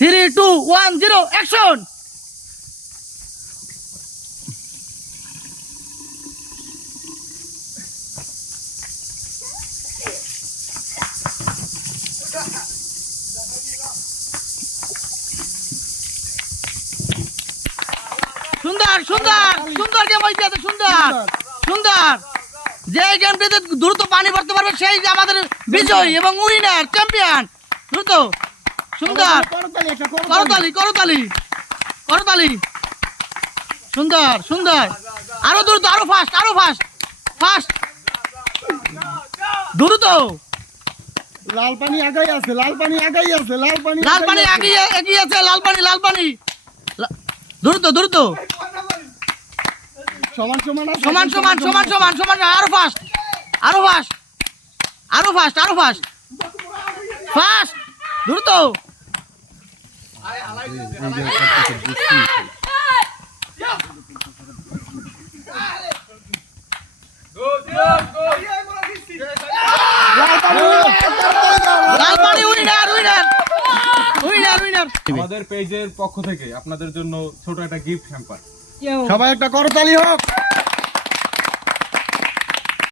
3, 2, 1, 0 action. সুন্দর সুন্দর সুন্দর গেম হয়েছে, সুন্দর সুন্দর। যে গেমটিতে দ্রুত পানি ভরতে পারবে সেই যে আমাদের বিজয়ী এবং উইনার চ্যাম্পিয়ন। দ্রুত সুন্দর, করতালি করতালি করতালি, সুন্দর সুন্দর, আরো দ্রুত, আরো ফাস্ট, আরো ফাস্ট ফাস্ট, দ্রুত। লাল পানি আগাই আছে, লাল পানি আগাই আছে, লাল পানি লাল পানি এগিয়ে এগিয়ে আছে, লাল পানি লাল পানি, দ্রুত দ্রুত, সমান সমান সমান সমান সমান সমান সমান, আরো ফাস্ট, আরো ফাস্ট, আরো ফাস্ট, আরো ফাস্ট ফাস্ট, দ্রুত। লাল পানি উইনার উইনার উইনার উইনার। আমাদের পেজের পক্ষ থেকে আপনাদের জন্য ছোট একটা গিফট হ্যাম্পার। সবাই একটা করতালি হোক।